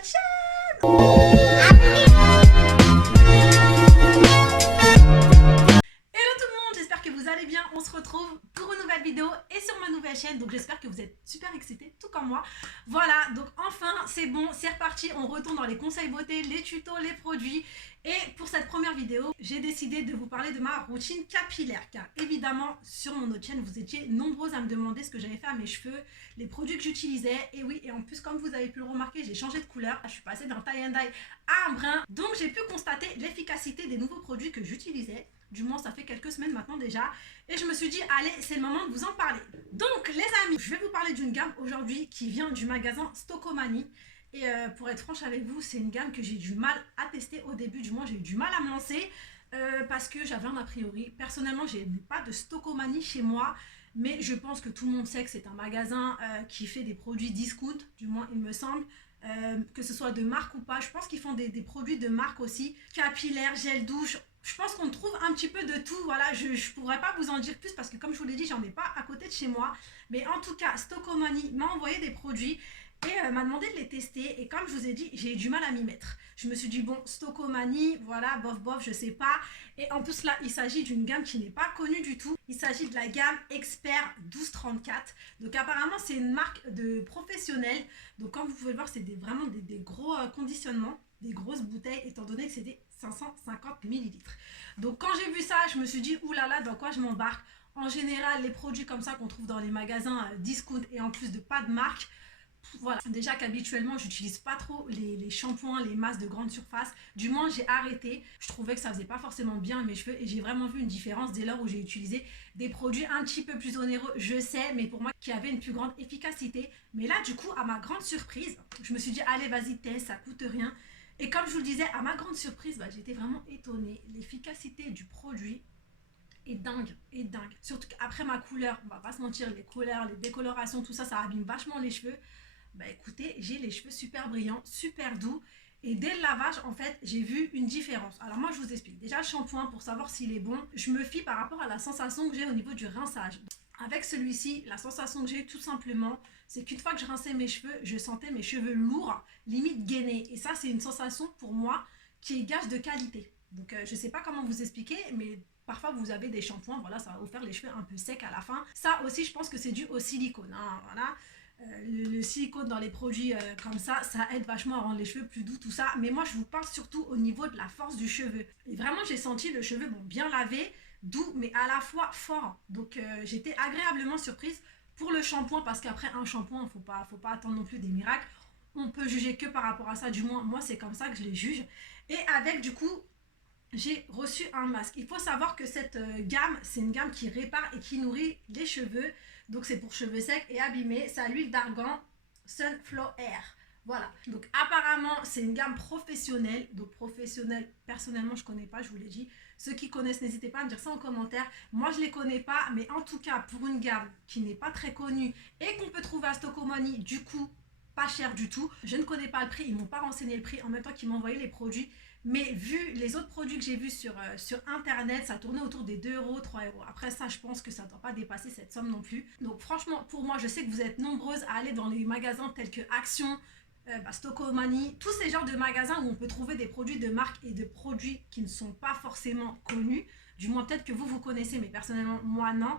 nouvelle chaîne. Hello tout le monde, j'espère que vous allez bien. On se retrouve pour une nouvelle vidéo et sur ma nouvelle chaîne. Donc j'espère que vous êtes super excités, tout comme moi. Voilà, donc enfin c'est bon, c'est reparti. On retourne dans les conseils beauté, les tutos, les produits. Et pour cette première vidéo, j'ai décidé de vous parler de ma routine capillaire. Car évidemment, sur mon autre chaîne, vous étiez nombreux à me demander ce que j'avais fait à mes cheveux, les produits que j'utilisais. Et oui, et en plus, comme vous avez pu le remarquer, j'ai changé de couleur. Je suis passée d'un tie and dye à un brun. Donc j'ai pu constater l'efficacité des nouveaux produits que j'utilisais. Du moins, ça fait quelques semaines maintenant déjà. Et je me suis dit, allez, c'est le moment de vous en parler. Donc les amis, je vais vous parler d'une gamme aujourd'hui qui vient du magasin Stocomanie. Et pour être franche avec vous, c'est une gamme que j'ai du mal à tester au début, du moins j'ai eu du mal à me lancer parce que j'avais un a priori. Personnellement, je n'ai pas de Stocomanie chez moi, mais je pense que tout le monde sait que c'est un magasin qui fait des produits discount, du moins il me semble. Que ce soit de marque ou pas, je pense qu'ils font des produits de marque aussi, capillaire, gel douche. Je pense qu'on trouve un petit peu de tout. Voilà, je ne pourrais pas vous en dire plus parce que comme je vous l'ai dit, j'en ai pas à côté de chez moi. Mais en tout cas, Stocomanie m'a envoyé des produits et m'a demandé de les tester. Et comme je vous ai dit, j'ai eu du mal à m'y mettre. Je me suis dit, bon, Stocomanie, voilà, bof bof, je sais pas. Et en plus là, il s'agit d'une gamme qui n'est pas connue du tout. Il s'agit de la gamme Expert 1234. Donc apparemment, c'est une marque de professionnels. Donc comme vous pouvez le voir, c'est vraiment des gros conditionnements, des grosses bouteilles, étant donné que c'est des 550 ml. Donc quand j'ai vu ça, je me suis dit, oulala, dans quoi je m'embarque? En général, les produits comme ça qu'on trouve dans les magasins discount et en plus de pas de marque, voilà, déjà qu'habituellement j'utilise pas trop les shampoings, les masques de grande surface. Du moins j'ai arrêté, je trouvais que ça faisait pas forcément bien à mes cheveux et j'ai vraiment vu une différence dès lors où j'ai utilisé des produits un petit peu plus onéreux, je sais, mais pour moi qui avaient une plus grande efficacité. Mais là du coup, à ma grande surprise, je me suis dit allez vas-y teste, ça coûte rien. Et comme je vous le disais, à ma grande surprise, j'étais vraiment étonnée. L'efficacité du produit est dingue, est dingue. Surtout qu'après ma couleur, on va pas se mentir, les couleurs, les décolorations, tout ça, ça abîme vachement les cheveux. Bah écoutez, j'ai les cheveux super brillants, super doux. Et dès le lavage, en fait, j'ai vu une différence. Alors moi, je vous explique. Déjà, le shampoing, pour savoir s'il est bon, je me fie par rapport à la sensation que j'ai au niveau du rinçage. Avec celui-ci, la sensation que j'ai tout simplement, c'est qu'une fois que je rinçais mes cheveux, je sentais mes cheveux lourds, limite gainés. Et ça, c'est une sensation pour moi qui est gage de qualité. Donc, je ne sais pas comment vous expliquer, mais parfois vous avez des shampoings, voilà, ça va vous faire les cheveux un peu secs à la fin. Ça aussi, je pense que c'est dû au silicone, hein, voilà. Le silicone dans les produits comme ça aide vachement à rendre les cheveux plus doux, tout ça. Mais moi, je vous parle surtout au niveau de la force du cheveu. Et vraiment, j'ai senti le cheveu bien lavé, doux, mais à la fois fort. Donc, j'étais agréablement surprise pour le shampoing, parce qu'après un shampoing, faut pas attendre non plus des miracles. On peut juger que par rapport à ça, du moins, moi, c'est comme ça que je les juge. Et avec, du coup, j'ai reçu un masque. Il faut savoir que cette gamme, c'est une gamme qui répare et qui nourrit les cheveux. Donc c'est pour cheveux secs et abîmés. C'est à l'huile d'argan Sunflower Air. Voilà. Donc apparemment, c'est une gamme professionnelle. Donc professionnelle, personnellement, je ne connais pas, je vous l'ai dit. Ceux qui connaissent, n'hésitez pas à me dire ça en commentaire. Moi, je ne les connais pas, mais en tout cas, pour une gamme qui n'est pas très connue et qu'on peut trouver à Stocomanie, du coup, pas cher du tout. Je ne connais pas le prix, ils m'ont pas renseigné le prix en même temps qu'ils m'ont envoyé les produits. Mais vu les autres produits que j'ai vus sur internet, ça tournait autour des 2 euros, 3 euros. Après ça, je pense que ça ne doit pas dépasser cette somme non plus. Donc franchement, pour moi, je sais que vous êtes nombreuses à aller dans les magasins tels que Action, Stocomanie, tous ces genres de magasins où on peut trouver des produits de marque et de produits qui ne sont pas forcément connus. Du moins, peut-être que vous connaissez, mais personnellement, moi non.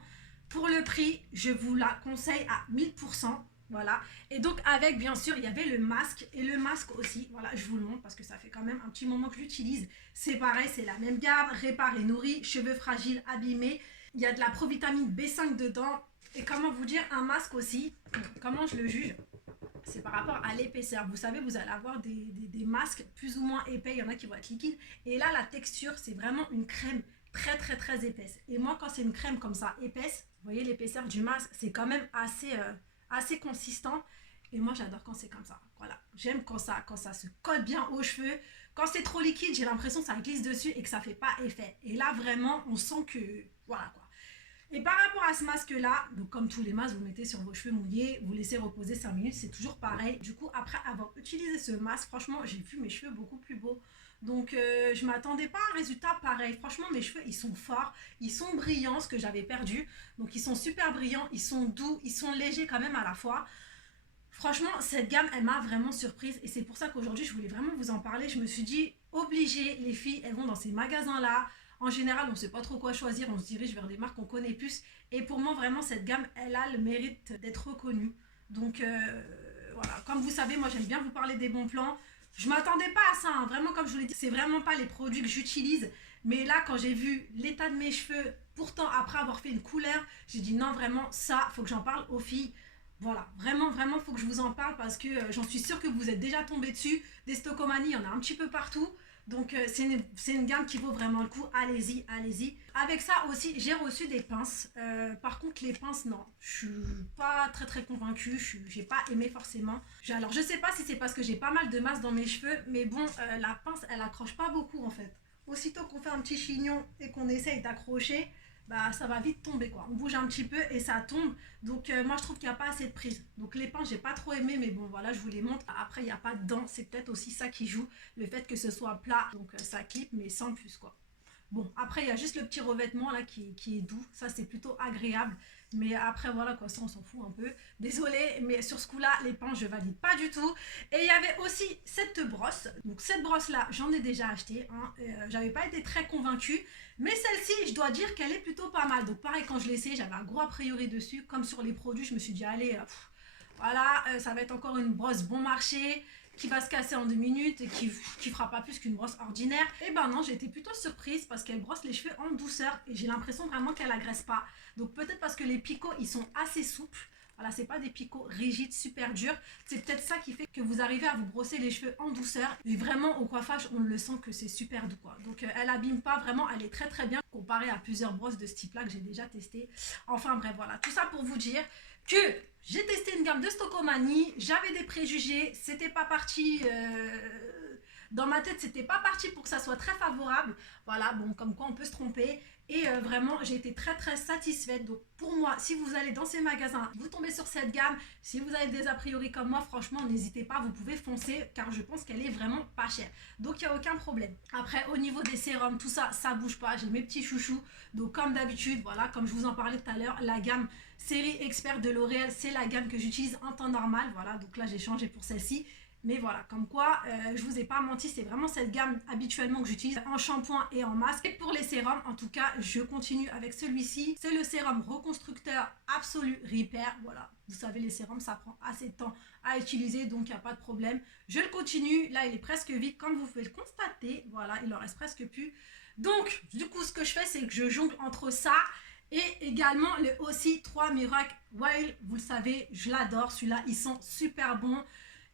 Pour le prix, je vous la conseille à 1000%. Voilà. Et donc avec, bien sûr, il y avait le masque. Et le masque aussi, voilà, je vous le montre parce que ça fait quand même un petit moment que j'utilise. C'est pareil, c'est la même gamme, répare et nourrit, cheveux fragiles, abîmés. Il y a de la provitamine B5 dedans. Et comment vous dire, un masque aussi, comment je le juge? C'est par rapport à l'épaisseur. Vous savez, vous allez avoir des masques plus ou moins épais. Il y en a qui vont être liquides. Et là, la texture, c'est vraiment une crème très très très épaisse. Et moi, quand c'est une crème comme ça, épaisse, vous voyez l'épaisseur du masque, c'est quand même assez consistant. Et moi, j'adore quand c'est comme ça. Voilà. J'aime quand ça se colle bien aux cheveux. Quand c'est trop liquide, j'ai l'impression que ça glisse dessus et que ça fait pas effet. Et là, vraiment, on sent que... Voilà quoi. Et par rapport à ce masque-là, donc comme tous les masques, vous mettez sur vos cheveux mouillés, vous laissez reposer 5 minutes, c'est toujours pareil. Du coup, après avoir utilisé ce masque, franchement, j'ai vu mes cheveux beaucoup plus beaux. Donc, je ne m'attendais pas à un résultat pareil. Franchement, mes cheveux, ils sont forts, ils sont brillants, ce que j'avais perdu. Donc, ils sont super brillants, ils sont doux, ils sont légers quand même à la fois. Franchement, cette gamme, elle m'a vraiment surprise et c'est pour ça qu'aujourd'hui, je voulais vraiment vous en parler. Je me suis dit, obligé, les filles, elles vont dans ces magasins-là. En général, on ne sait pas trop quoi choisir, on se dirige vers des marques qu'on connaît plus. Et pour moi, vraiment, cette gamme, elle a le mérite d'être reconnue. Donc, voilà, comme vous savez, moi, j'aime bien vous parler des bons plans. Je ne m'attendais pas à ça, hein. Vraiment, comme je vous l'ai dit, c'est vraiment pas les produits que j'utilise. Mais là, quand j'ai vu l'état de mes cheveux, pourtant, après avoir fait une couleur, j'ai dit non, vraiment, ça, faut que j'en parle aux filles. Voilà, vraiment, vraiment, faut que je vous en parle parce que j'en suis sûre que vous êtes déjà tombé dessus. Des Stocomanie, il y en a un petit peu partout. Donc, c'est une gamme qui vaut vraiment le coup. Allez-y, allez-y. Avec ça aussi, j'ai reçu des pinces. Par contre, les pinces, non. Je suis pas très, très convaincue. J'ai pas aimé forcément. Alors, je sais pas si c'est parce que j'ai pas mal de masse dans mes cheveux. Mais bon, la pince, elle accroche pas beaucoup en fait. Aussitôt qu'on fait un petit chignon et qu'on essaye d'accrocher, bah ça va vite tomber quoi. On bouge un petit peu et ça tombe. Donc moi je trouve qu'il n'y a pas assez de prise. Donc les pinces j'ai pas trop aimé mais bon voilà je vous les montre. Après il n'y a pas de dents, c'est peut-être aussi ça qui joue. Le fait que ce soit plat, donc ça clip mais sans plus quoi. Bon, après, il y a juste le petit revêtement là qui est doux. Ça, c'est plutôt agréable. Mais après, voilà quoi, ça, on s'en fout un peu. Désolée, mais sur ce coup-là, les pinces, je valide pas du tout. Et il y avait aussi cette brosse. Donc, cette brosse-là, j'en ai déjà acheté. Hein. J'avais pas été très convaincue. Mais celle-ci, je dois dire qu'elle est plutôt pas mal. Donc, pareil, quand je l'ai essayé, j'avais un gros a priori dessus. Comme sur les produits, je me suis dit, allez, voilà, ça va être encore une brosse bon marché qui va se casser en 2 minutes et qui fera pas plus qu'une brosse ordinaire. Et ben non, j'ai été plutôt surprise parce qu'elle brosse les cheveux en douceur et j'ai l'impression vraiment qu'elle agresse pas. Donc peut-être parce que les picots ils sont assez souples. Voilà, c'est pas des picots rigides, super durs. C'est peut-être ça qui fait que vous arrivez à vous brosser les cheveux en douceur. Et vraiment, au coiffage, on le sent que c'est super doux, quoi. Donc, elle abîme pas vraiment. Elle est très, très bien comparée à plusieurs brosses de ce type-là que j'ai déjà testé. Enfin, bref, voilà. Tout ça pour vous dire que j'ai testé une gamme de Stocomanie. J'avais des préjugés. C'était pas parti... dans ma tête, c'était pas parti pour que ça soit très favorable. Voilà, bon, comme quoi on peut se tromper. Et vraiment, j'ai été très très satisfaite. Donc pour moi, si vous allez dans ces magasins, vous tombez sur cette gamme, si vous avez des a priori comme moi, franchement, n'hésitez pas, vous pouvez foncer car je pense qu'elle est vraiment pas chère. Donc il n'y a aucun problème. Après, au niveau des sérums, tout ça, ça bouge pas. J'ai mes petits chouchous. Donc comme d'habitude, voilà, comme je vous en parlais tout à l'heure, la gamme série expert de L'Oréal, c'est la gamme que j'utilise en temps normal. Voilà, donc là j'ai changé pour celle-ci. Mais voilà, comme quoi, je vous ai pas menti, c'est vraiment cette gamme habituellement que j'utilise en shampoing et en masque. Et pour les sérums, en tout cas, je continue avec celui-ci. C'est le sérum reconstructeur Absolu Repair. Voilà, vous savez, les sérums, ça prend assez de temps à utiliser, donc il n'y a pas de problème. Je le continue, là il est presque vide, comme vous pouvez le constater. Voilà, il en reste presque plus. Donc, du coup, ce que je fais, c'est que je jongle entre ça et également le aussi 3 Miracle Wild. Vous le savez, je l'adore, celui-là, ils sont super bons.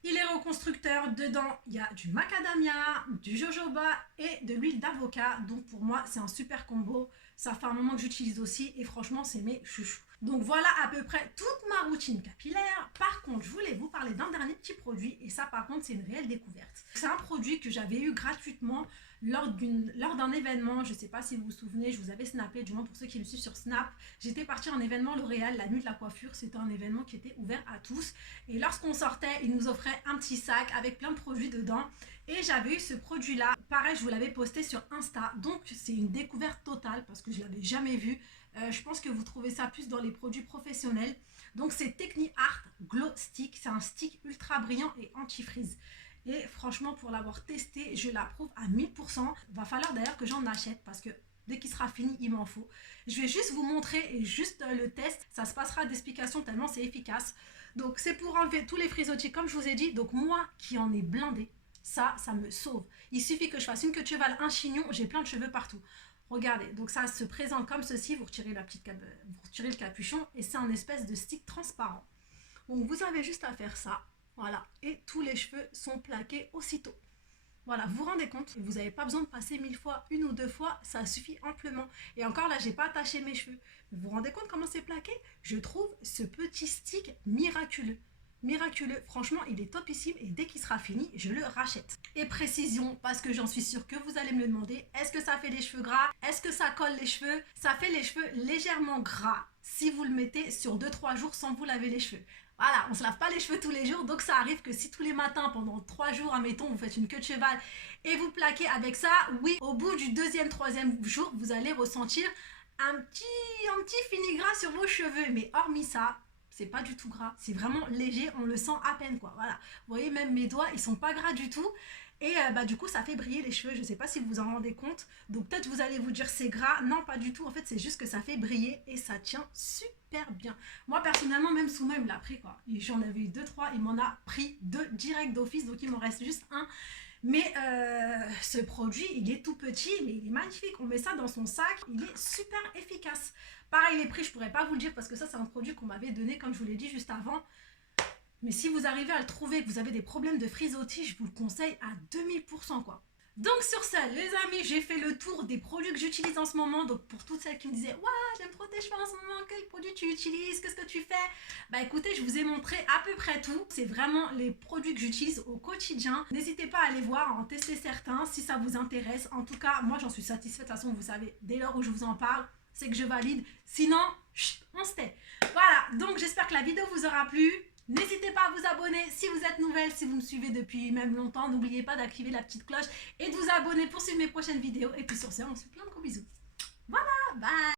Il est reconstructeur, dedans il y a du macadamia, du jojoba et de l'huile d'avocat. Donc pour moi c'est un super combo. Ça fait un moment que j'utilise aussi et franchement c'est mes chouchous. Donc voilà à peu près toute ma routine capillaire. Par contre je voulais vous parler d'un dernier petit produit et ça par contre c'est une réelle découverte. C'est un produit que j'avais eu gratuitement lors d'un événement. Je ne sais pas si vous vous souvenez, je vous avais snappé, du moins pour ceux qui me suivent sur Snap. J'étais partie en événement L'Oréal, la nuit de la coiffure. C'était un événement qui était ouvert à tous. Et lorsqu'on sortait, ils nous offraient un petit sac avec plein de produits dedans. Et j'avais eu ce produit-là. Pareil, je vous l'avais posté sur Insta. Donc, c'est une découverte totale parce que je ne l'avais jamais vu. Je pense que vous trouvez ça plus dans les produits professionnels. Donc, c'est TechniArt Glow Stick. C'est un stick ultra brillant et anti-frizz. Et franchement, pour l'avoir testé, je l'approuve à 1000%. Il va falloir d'ailleurs que j'en achète parce que dès qu'il sera fini, il m'en faut. Je vais juste vous montrer et juste le test. Ça se passera d'explication tellement c'est efficace. Donc c'est pour enlever tous les frisottis comme je vous ai dit. Donc moi qui en ai blindé, ça me sauve. Il suffit que je fasse une queue de cheval, un chignon, j'ai plein de cheveux partout. Regardez, donc ça se présente comme ceci. Vous retirez vous retirez le capuchon et c'est un espèce de stick transparent. Donc vous avez juste à faire ça. Voilà, et tous les cheveux sont plaqués aussitôt. Voilà, vous vous rendez compte, vous n'avez pas besoin de passer 1000 fois, 1 ou 2 fois, ça suffit amplement. Et encore là, j'ai pas attaché mes cheveux. Vous vous rendez compte comment c'est plaqué? Je trouve ce petit stick miraculeux. Miraculeux, franchement, il est topissime et dès qu'il sera fini, je le rachète. Et précision, parce que j'en suis sûre que vous allez me le demander, est-ce que ça fait les cheveux gras? Est-ce que ça colle les cheveux? Ça fait les cheveux légèrement gras si vous le mettez sur 2-3 jours sans vous laver les cheveux. Voilà, on ne se lave pas les cheveux tous les jours, donc ça arrive que si tous les matins, pendant 3 jours, admettons, vous faites une queue de cheval et vous plaquez avec ça, oui, au bout du 2e, 3e jour, vous allez ressentir un petit finigra sur vos cheveux. Mais hormis ça, c'est pas du tout gras, c'est vraiment léger, on le sent à peine quoi, voilà. Vous voyez, même mes doigts, ils sont pas gras du tout. Et du coup, ça fait briller les cheveux. Je sais pas si vous vous en rendez compte. Donc peut-être vous allez vous dire c'est gras. Non, pas du tout. En fait, c'est juste que ça fait briller et ça tient super bien. Moi, personnellement, même Souma, il me l'a pris quoi. J'en avais eu 2-3. Il m'en a pris 2 direct d'office. Donc il m'en reste juste un. Mais ce produit, il est tout petit, mais il est magnifique. On met ça dans son sac. Il est super efficace. Pareil, les prix, je pourrais pas vous le dire parce que ça, c'est un produit qu'on m'avait donné, comme je vous l'ai dit juste avant. Mais si vous arrivez à le trouver, que vous avez des problèmes de frisottis, je vous le conseille à 2000% quoi. Donc sur ça, les amis, j'ai fait le tour des produits que j'utilise en ce moment. Donc pour toutes celles qui me disaient « Waouh, j'aime trop tes cheveux en ce moment, quels produits tu utilises, qu'est-ce que tu fais ?» Bah écoutez, je vous ai montré à peu près tout. C'est vraiment les produits que j'utilise au quotidien. N'hésitez pas à aller voir, à en tester certains si ça vous intéresse. En tout cas, moi j'en suis satisfaite. De toute façon, vous savez, dès lors où je vous en parle, c'est que je valide. Sinon, chut, on se tait. Voilà, donc j'espère que la vidéo vous aura plu. N'hésitez pas à vous abonner si vous êtes nouvelle, si vous me suivez depuis même longtemps. N'oubliez pas d'activer la petite cloche et de vous abonner pour suivre mes prochaines vidéos. Et puis sur ce, on se fait plein de gros bisous. Voilà, bye!